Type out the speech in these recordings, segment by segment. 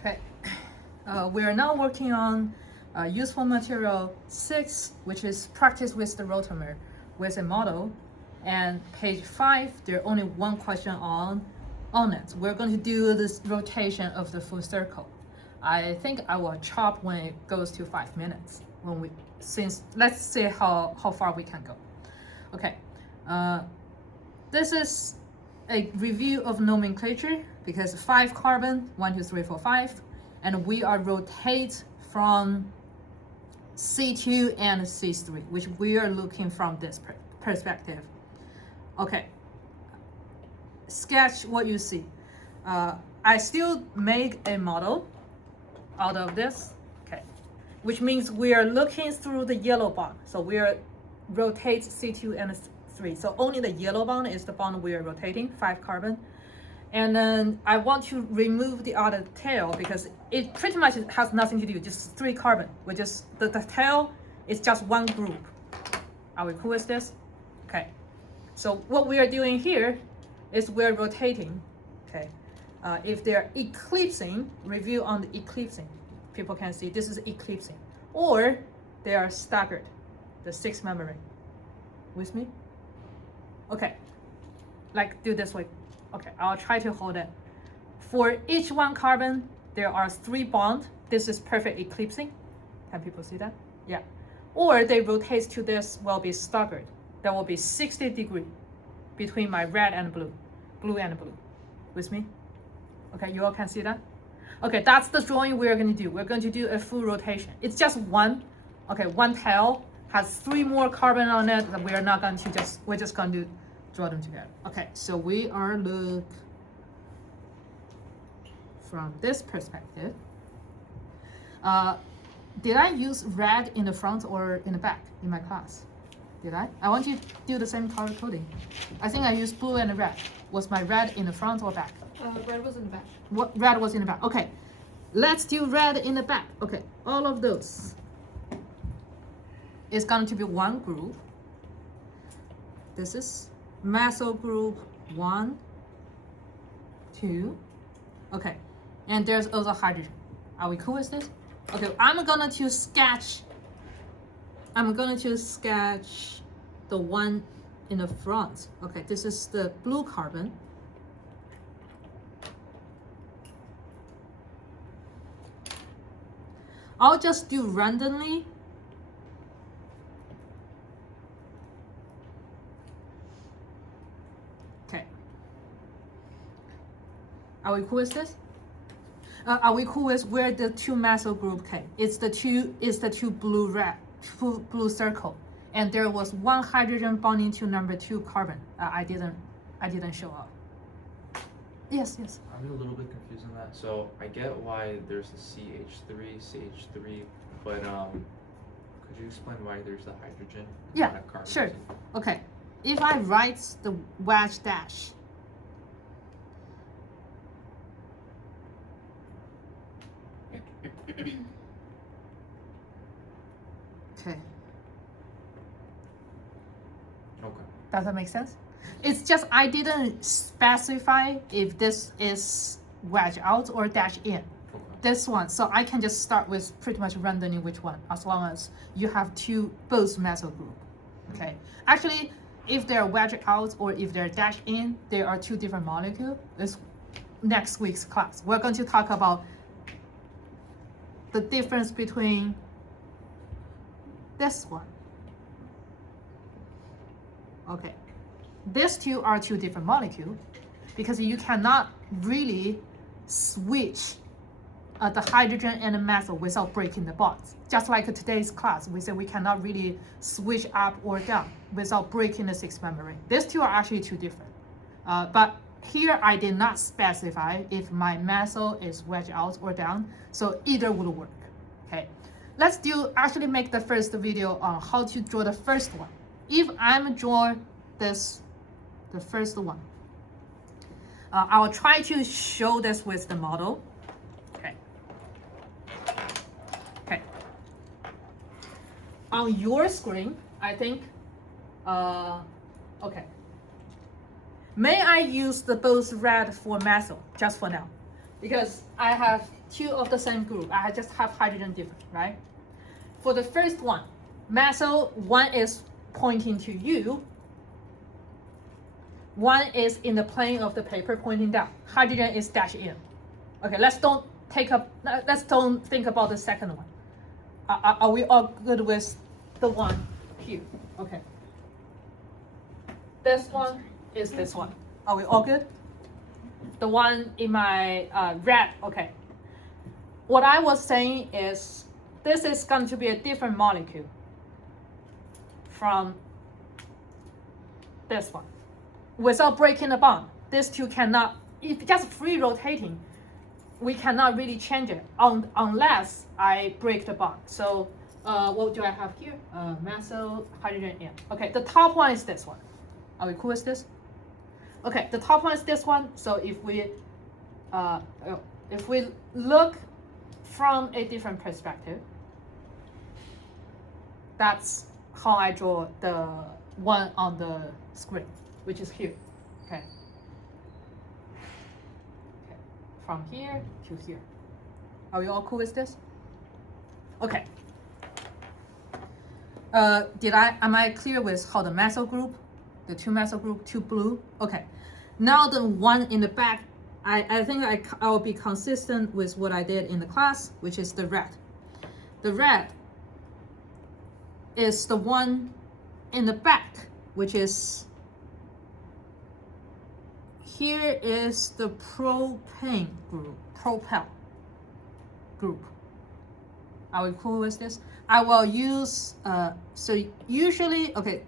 Okay, we are now working on useful material 6, which is practice with the rotamer with a model. And page 5, there's only one question on it. We're going to do this rotation of the full circle. I think I will chop when it goes to 5 minutes. Let's see how far we can go. Okay, this is a review of nomenclature because 5 carbon, 1, 2, 3, 4, 5, and we are rotate from C2 and C3, which we are looking from this perspective. Okay, sketch what you see. I still make a model out of this, okay, which means we are looking through the yellow bond. So we are rotate C2 and 3. So only the yellow bond is the bond we are rotating, 5 carbon. And then I want to remove the other tail because it pretty much has nothing to do, just 3 carbon. The tail is just one group. Are we cool with this? Okay. So what we are doing here is we're rotating, okay. If they're eclipsing, review on the eclipsing. People can see this is eclipsing. Or they are staggered, the 6 memory. With me? Okay, like do this way. Okay, I'll try to hold it. For each 1 carbon, there are 3 bonds. This is perfect eclipsing. Can people see that? Yeah. Or they rotate to this will be staggered. There will be 60 degrees between my red and blue, blue and blue. With me? Okay, you all can see that? Okay, that's the drawing we're going to do. We're going to do a full rotation. It's just one. Okay, 1 tail has 3 more carbon on it. We are not going to we're just going to draw them together. Okay, so we are look from this perspective. Did I use red in the front or in the back in my class? Did I? I want to do the same color coding. I think I used blue and red. Was my red in the front or back? Red was in the back. What red was in the back? Okay, let's do red in the back. Okay, all of those is going to be one group. This is methyl group 1, 2. Okay, and there's also hydrogen. Are we cool with this? Okay, I'm going to sketch the one in the front. Okay, this is the blue carbon. I'll just do randomly. Okay. Are we cool with this? Are we cool with where the 2 methyl group came? It's the two blue circle, and there was 1 hydrogen bonding to number 2 carbon. I didn't show up. Yes. I'm a little bit confused on that. So I get why there's the CH3, but could you explain why there's the hydrogen? Yeah, and carbon? sure. Okay, if I write the wedge dash, okay. Okay. Does that make sense? It's just I didn't specify if this is wedge out or dash in. Okay. This one, so I can just start with pretty much randomly which one, as long as you have both methyl group. Okay. Actually, if they're wedge out or if they're dash in, they are 2 different molecules. This next week's class, we're going to talk about the difference between this one. Okay. These 2 are 2 different molecules because you cannot really switch the hydrogen and the methyl without breaking the bonds. Just like today's class, we said we cannot really switch up or down without breaking the 6 memory. These 2 are actually 2 different. But here I did not specify if my methyl is wedge out or down, so either would work. Okay, let's actually make the first video on how to draw the first one. If I'm drawing this, the first one, I will try to show this with the model. Okay. On your screen, I think, okay. May I use the both red for methyl, just for now? because I have two of the same group. I just have hydrogen different, right? For the first one, methyl, one is pointing to you, one is in the plane of the paper pointing down. Hydrogen is dashed in. Okay, let's don't think about the second one. Are we all good with the one here? Okay. This one is this one. Are we all good? The one in my red, okay. What I was saying is this is going to be a different molecule from this one. Without breaking the bond, these two cannot, if just free rotating, we cannot really change it unless I break the bond. So what do I have here? Methyl, hydrogen, N. Okay, the top one is this one. Are we cool with this? Okay, the top one is this one. So if we look from a different perspective, that's how I draw the one on the screen, which is here. Okay. Okay. From here to here. Are we all cool with this? Okay. Am I clear with how the methyl group, the two methyl group, two blue? Okay. Now the one in the back, I think I will be consistent with what I did in the class, which is the red. The red is the one in the back, which is, here is the propane group, propel group. Are we cool with this? I will use, so usually, okay,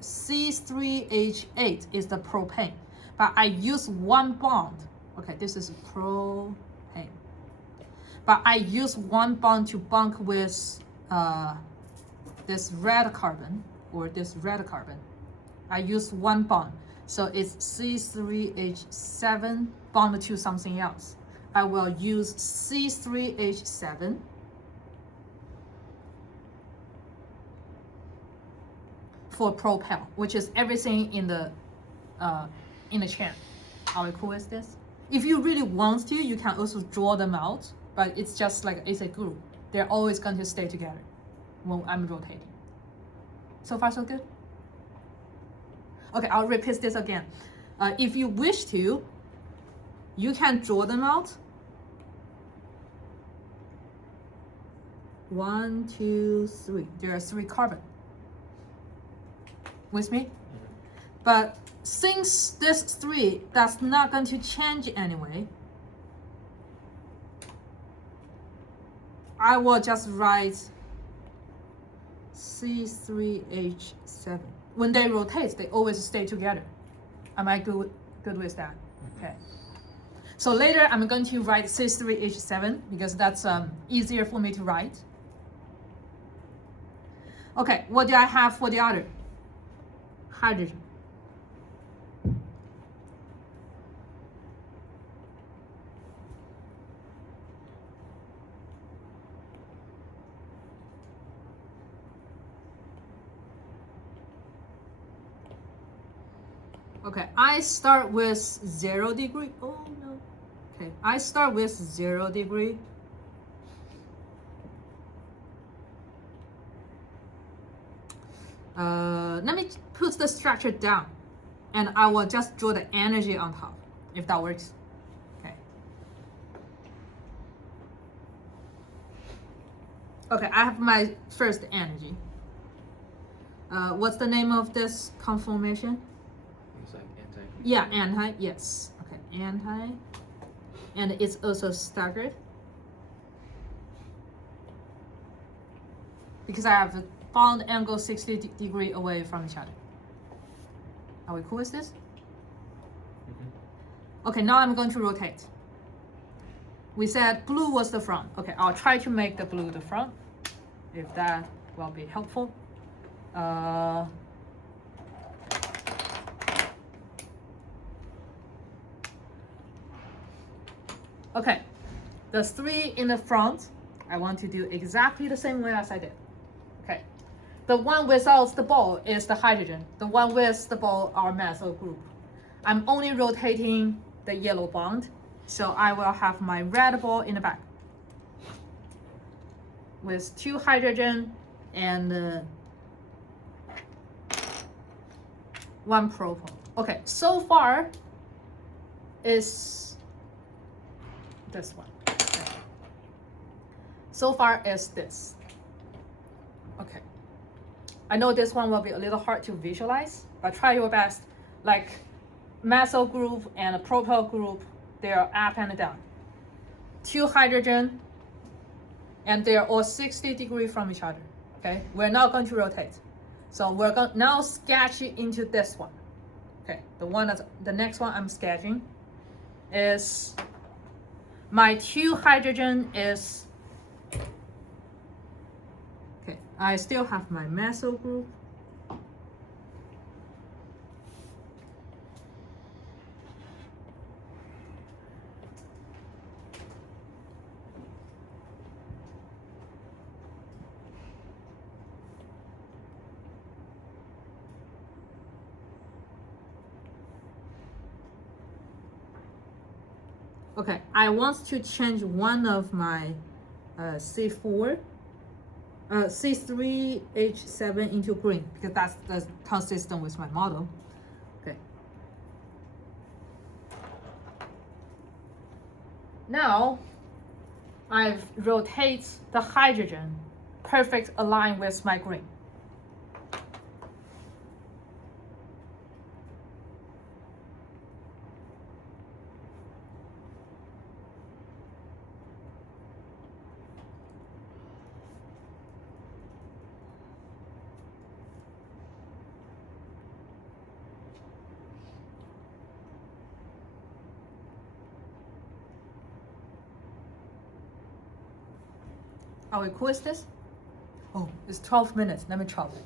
C3H8 is the propane, but I use one bond. Okay, this is propane. But I use one bond to bond with this red carbon, or this red carbon. I use one bond. So it's C3H7 bonded to something else. I will use C3H7 for propel, which is everything in the chain. Are we cool with this? If you really want to, you can also draw them out, but it's just like it's a group. They're always going to stay together when I'm rotating. So far, so good? Okay, I'll repeat this again. If you wish to, you can draw them out. 1, 2, 3. There are 3 carbon. With me? But since this 3, that's not going to change anyway, I will just write C3H7. When they rotate, they always stay together. Am I good with that? Okay. So later I'm going to write C3H7 because that's easier for me to write. Okay, what do I have for the other? Hydrogen. Okay, I start with 0 degree. Oh no. Okay, I start with 0 degree. Let me put the structure down and I will just draw the energy on top, if that works. Okay. Okay, I have my first energy. What's the name of this conformation? It's like anti. Yeah, anti, yes. Okay, anti. And it's also staggered. Because I have a bond angle 60 degree away from each other. Are we cool with this? Okay, now I'm going to rotate. We said blue was the front. Okay, I'll try to make the blue the front, if that will be helpful. Okay, the 3 in the front, I want to do exactly the same way as I did. Okay, the one without the ball is the hydrogen. The one with the ball are methyl group. I'm only rotating the yellow bond. So I will have my red ball in the back with 2 hydrogen and 1 proton. Okay, so far is this one. Okay. So far is this. Okay. I know this one will be a little hard to visualize, but try your best. Like methyl group and a propyl group, they are up and down. 2 hydrogen, and they are all 60 degrees from each other. Okay, we're not going to rotate. So we're going to now sketch it into this one. Okay, the next one I'm sketching is my 2 hydrogen is, okay, I still have my methyl group. Okay, I want to change one of my C3H7 into green because that's consistent with my model. Okay. Now I've rotated the hydrogen perfect align with my green. Are we cool with this? Oh, it's 12 minutes. Let me chop it.